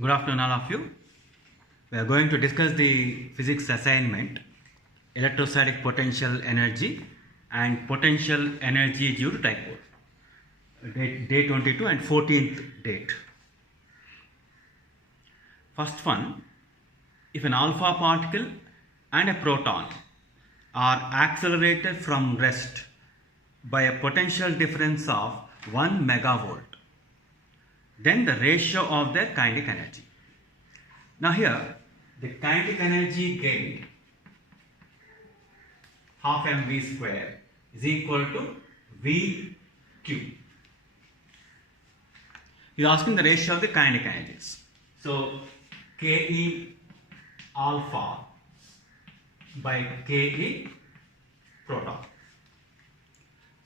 Good afternoon, all of you. We are going to discuss the physics assignment, electrostatic potential energy and potential energy due to dipole. Day 22 and 14th date. First one, if an alpha particle and a proton are accelerated from rest by a potential difference of 1 megavolt, then the ratio of their kinetic energy. Now here, the kinetic energy gained half mv square is equal to Vq. He is asking the ratio of the kinetic energies. So Ke alpha by Ke proton.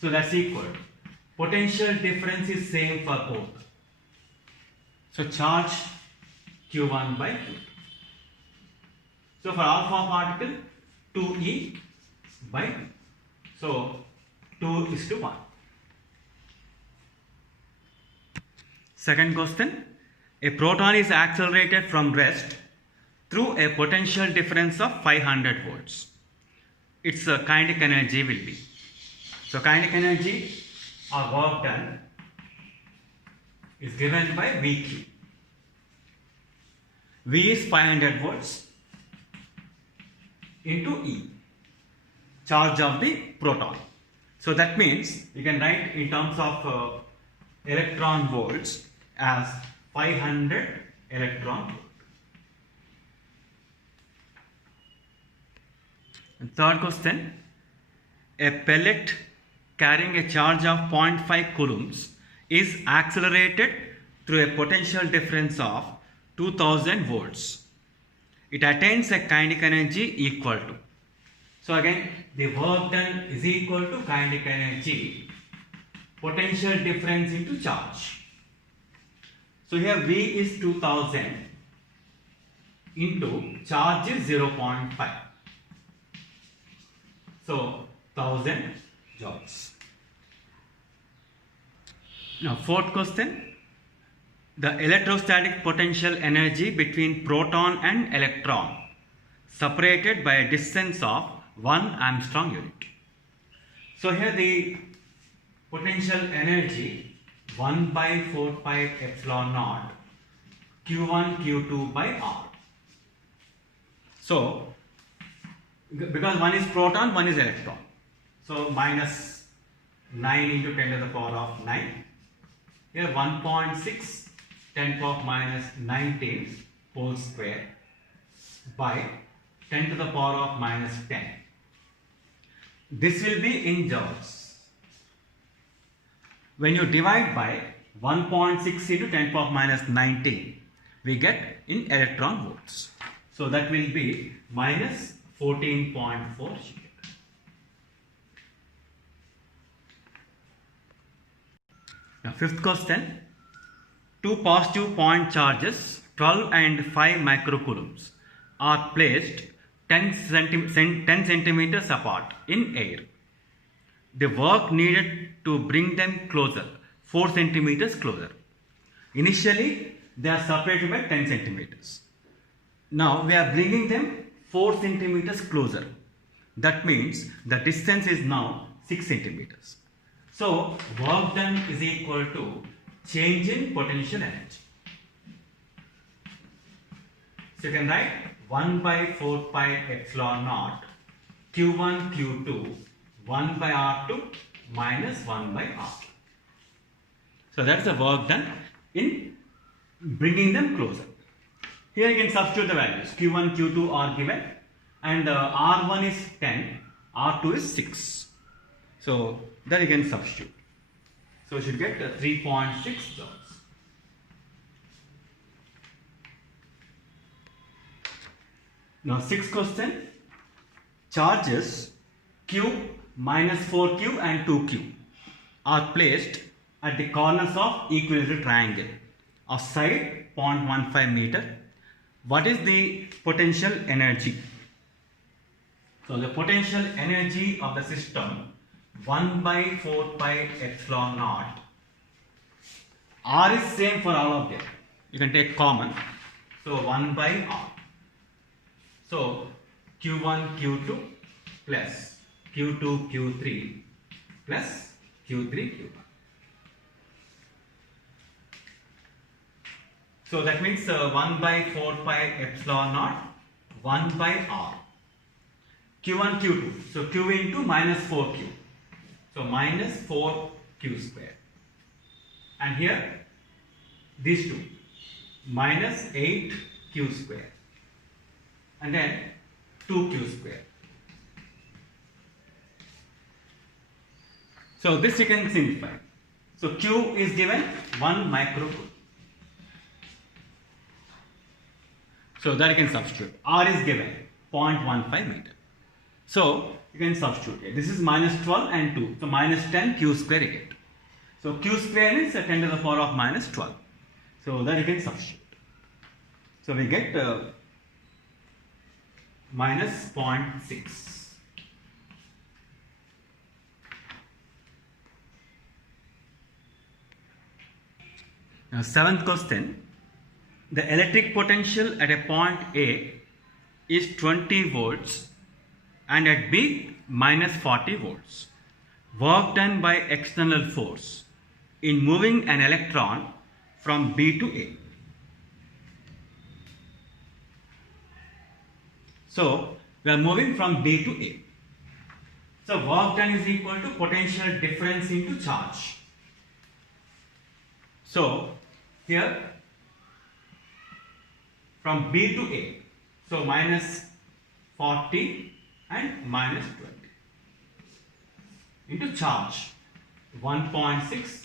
So that's equal. Potential difference is same for both. So charge Q1 by Q2. So for alpha particle, 2E by 2. So 2:1. Second question. A proton is accelerated from rest through a potential difference of 500 volts. Its kinetic energy will be. So kinetic energy or work done is given by Vq. V is 500 volts into E, charge of the proton. So that means you can write in terms of electron volts as 500 electron volt. And third question, a pellet carrying a charge of 0.5 coulombs is accelerated through a potential difference of 2000 volts. It attains a kinetic energy equal to. So again, the work done is equal to kinetic energy, potential difference into charge. So here V is 2000 into charge is 0.5. So 1000 joules. Now fourth question. The electrostatic potential energy between proton and electron separated by a distance of 1 Armstrong unit. So here the potential energy 1 by 4 pi epsilon naught Q1 Q2 by R. So because one is proton, one is electron. So minus 9 into 10 to the power of 9. Here 1.6 10 to the power minus 19 whole square by 10 to the power of minus 10. This will be in joules. When you divide by 1.6 into 10 to the power minus 19, we get in electron volts. So that will be minus 14.4 Joules. Now fifth question. Two positive point charges 12 and 5 microcoulombs are placed 10 centimeters apart in air. The work needed to bring them closer, 4 centimeters closer. Initially they are separated by 10 centimeters. Now we are bringing them 4 centimeters closer. That means the distance is now 6 centimeters. So work done is equal to change in potential energy. So you can write 1 by 4 pi epsilon naught Q1 Q2 1 by R2 minus 1 by R2. So that's the work done in bringing them closer. Here you can substitute the values. Q1 Q2 are given and R1 is 10, R2 is 6. So that you can substitute. So you should get 3.6 joules. Now sixth question. Charges Q minus 4Q and 2Q are placed at the corners of equilateral triangle of side 0.15 meter. What is the potential energy? So the potential energy of the system 1 by 4 pi epsilon naught. R is same for all of them. You can take common. So 1 by R. So Q1 Q2 plus Q2 Q3 plus Q3 Q1. So that means 1 by 4 pi epsilon naught 1 by R. Q1 Q2. So Q into minus 4Q. So minus 4Q square. And here these two minus 8Q square. And then 2Q square. So this you can simplify. So Q is given 1 microcoulomb. So that you can substitute. R is given 0.15 meter. So you can substitute here. This is minus 12 and 2. So minus 10 Q square you get. So Q square is 10 to the power of minus 12. So that you can substitute. So we get minus 0.6. Now, seventh question. The electric potential at a point A is 20 volts and at B minus 40 volts. Work done by external force in moving an electron from B to A. So we are moving from B to A. So work done is equal to potential difference into charge. So here from B to A, so minus 40 and minus 20 into charge 1.6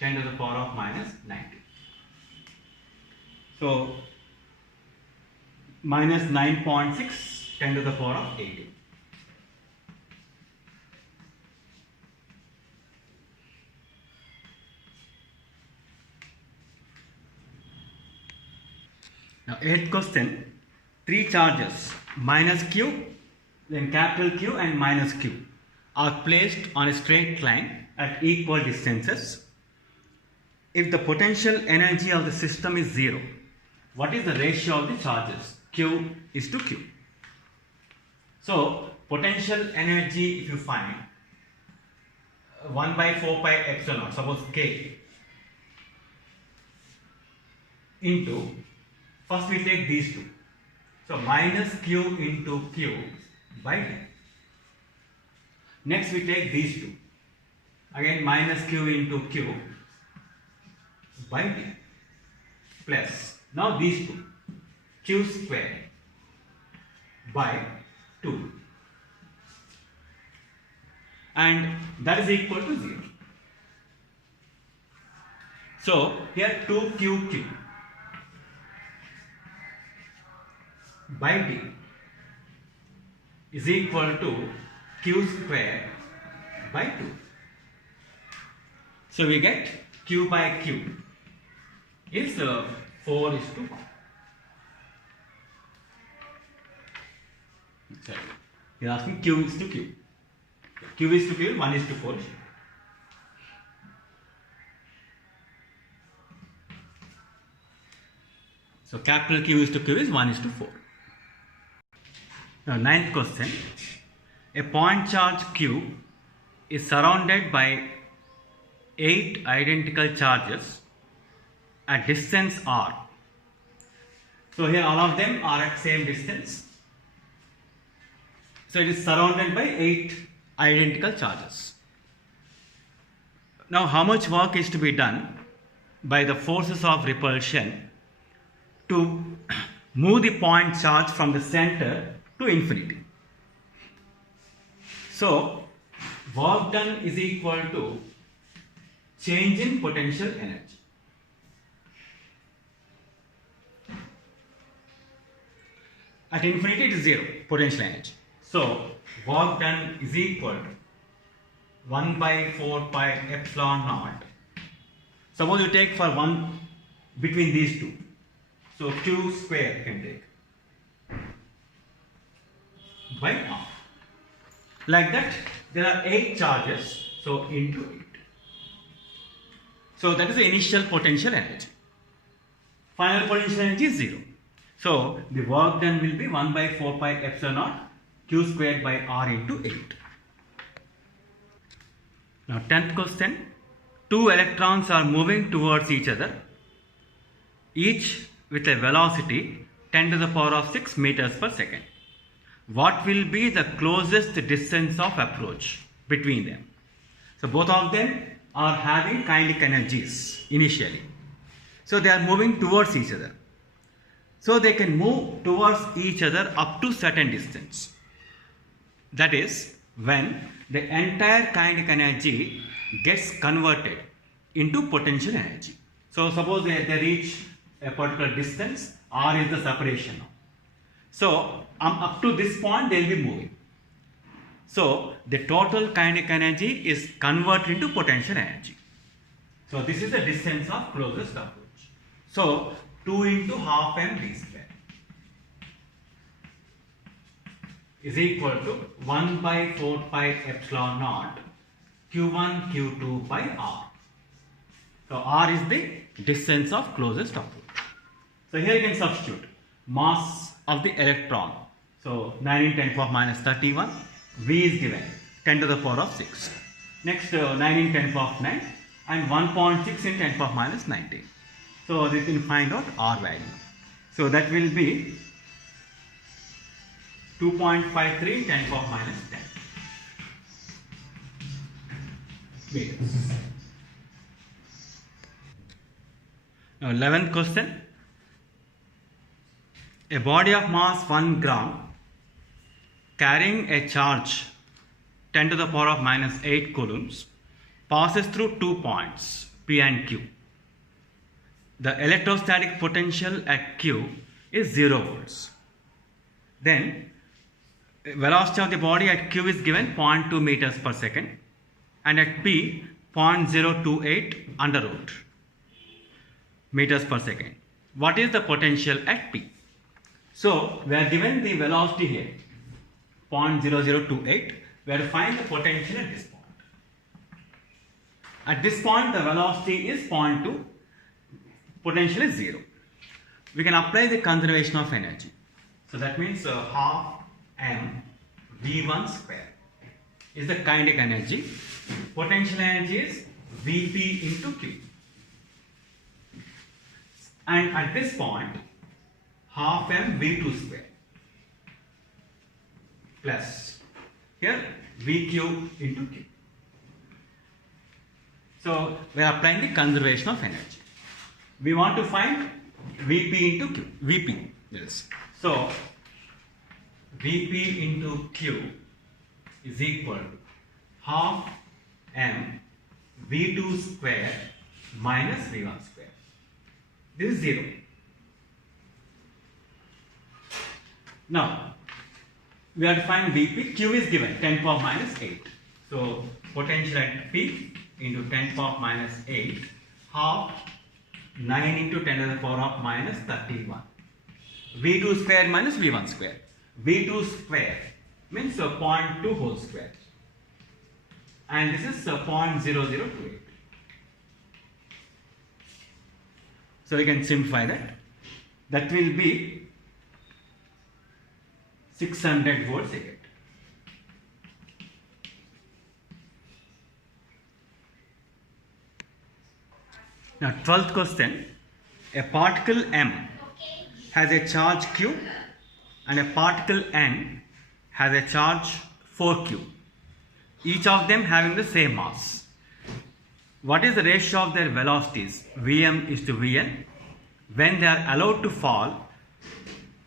10 to the power of minus 90. So minus 9.6 10 to the power of 80. Now, eighth question, three charges minus Q, then capital Q and minus Q are placed on a straight line at equal distances. If the potential energy of the system is 0, what is the ratio of the charges? Q is to Q. So, potential energy if you find 1 by 4 pi epsilon naught, suppose K, into, first we take these two. So minus Q into Q by 10. Next we take these two. Again minus Q into Q by 10. Plus, now these two. Q square by 2. And that is equal to 0. So here 2QQ by D is equal to Q square by 2. So we get Q by Q is 4 is to 1. Sorry, you are asking Q is to Q. Q is to Q, 1 is to 4. So capital Q is to Q is 1 is to 4. Now, ninth question. A point charge Q is surrounded by 8 identical charges at distance R. So here all of them are at same distance. So it is surrounded by 8 identical charges. Now how much work is to be done by the forces of repulsion to move the point charge from the center to infinity? So work done is equal to change in potential energy. At infinity it is 0 potential energy. So work done is equal to 1 by 4 pi epsilon naught. Suppose you take for one between these two. So Q square you can take by R. Like that there are 8 charges, so into 8. So that is the initial potential energy. Final potential energy is 0. So the work done will be 1 by 4 pi epsilon naught q squared by r into 8. Now 10th question. Two electrons are moving towards each other, each with a velocity 10 to the power of 6 meters per second. What will be the closest distance of approach between them? So both of them are having kinetic energies initially. So they are moving towards each other. So they can move towards each other up to certain distance. That is when the entire kinetic energy gets converted into potential energy. So suppose they reach a particular distance, r is the separation now. So up to this point they will be moving. So the total kinetic energy is converted into potential energy. So this is the distance of closest approach. So 2 into half mv square is equal to 1 by 4 pi epsilon naught q1 q2 by r. So r is the distance of closest approach. So here you can substitute mass of the electron. So 9 in 10 power minus 31. V is given 10 to the power of 6. Next 9 in 10 power of 9 and 1.6 in 10 power minus 19. So you can find out R value. So that will be 2.53 in 10 power minus 10 meters. Now 11th question. A body of mass 1 gram carrying a charge 10 to the power of minus 8 coulombs passes through 2 points P and Q. The electrostatic potential at Q is 0 volts. Then velocity of the body at Q is given 0.2 meters per second and at P 0.028 under root meters per second. What is the potential at P? So we are given the velocity here 0.0028. We have to find the potential at this point. At this point the velocity is 0.2, potential is 0. We can apply the conservation of energy. So that means half m v1 square is the kinetic energy. Potential energy is Vp into Q. And at this point half m v2 square plus here Vq into Q. So we are applying the conservation of energy. We want to find Vp into Q. Vp, yes. So Vp into Q is equal to half m V2 square minus V1 square. This is 0. Now we have to find Vp. Q is given 10 power minus 8. So potential at P into 10 power minus 8 half 9 into 10 to the power of minus 31. V2 square minus V1 square. V2 square means 0.2 whole square. And this is 0.0028. So we can simplify that. That will be 600 volts again. Now 12th question. A particle M has a charge Q and a particle N has a charge 4Q. Each of them having the same mass. What is the ratio of their velocities Vm is to Vn when they are allowed to fall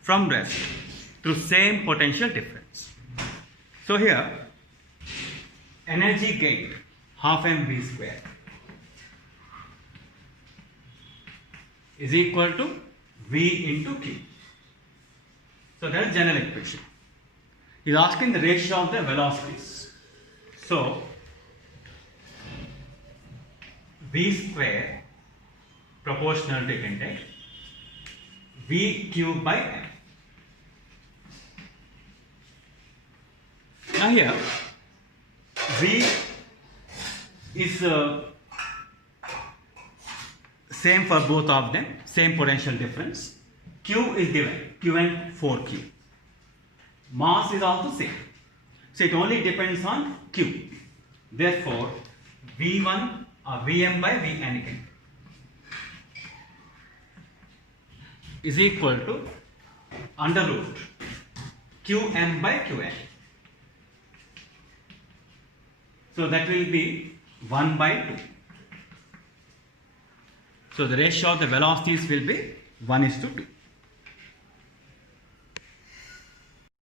from rest through same potential difference? So here energy gained half mv square is equal to V into Q. So that is general equation. He is asking the ratio of the velocities. So V square proportional to, you can take Vq by M. Now here V is same for both of them, same potential difference. Q Q is given, Q1 4Q. Mass is also same. So it only depends on Q. Therefore, V1 or Vm by Vn is equal to under root Qm by Qn. So that will be 1 by 2. So the ratio of the velocities will be 1:2.